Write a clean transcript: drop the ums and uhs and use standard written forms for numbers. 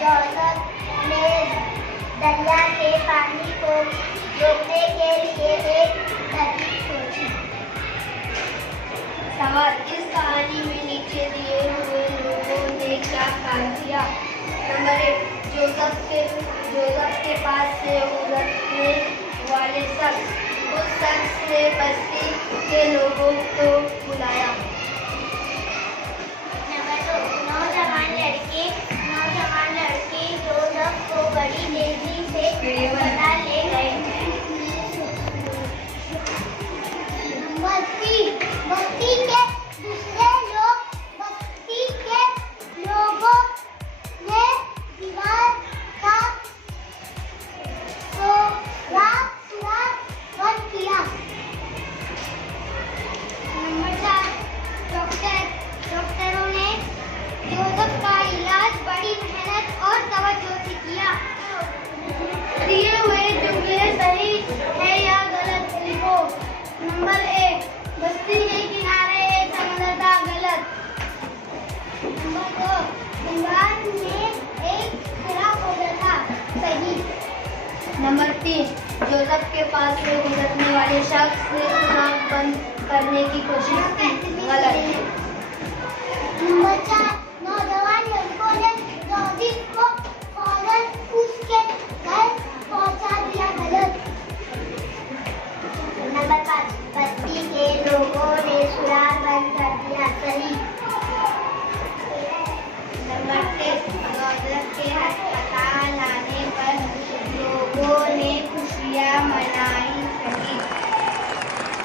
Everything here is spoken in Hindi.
जोसेफ ने दरिया के पानी को रोकने के लिए एक तरकीब सोची। सवाल, इस कहानी में नीचे दिए हुए लोगों ने क्या काम किया? नंबर 1, जोसेफ के पास से गुजरने वाले शख्स, उस शख्स ने बस्ती के लोगों को बुलाया। नंबर 2, नौजवान लड़के जोसेफ को बड़ी तेजी से बना ले गए। नंबर 3, बस्ती के लोगों ने दीवार का सुराग बंद किया। नंबर 4, डॉक्टरों ने जोसेफ का इलाज बड़ी मेहनत और तवज्जो से किया। दिए हुए जुमले सही है या गलत लिखो। नंबर 1, बस्ती के किनारे एक समुद्र था, गलत। नंबर 2, दीवार में एक सुराग हो गया था, सही। नंबर 3, जोसेफ के पास से गुजरने वाले शख्स ने सुराग बंद करने की कोशिश की, गलत। नंबर 4, नौजवान लड़कों ने जोसेफ को फौरन उसके घर पहुंचा दिया, गलत। नंबर 5, बस्ती के लोगों ने सुराग बंद कर दिया, सही। नंबर 6, जोसेफ के अस्पताल आने पर लोगों ने खुशियां मनाई।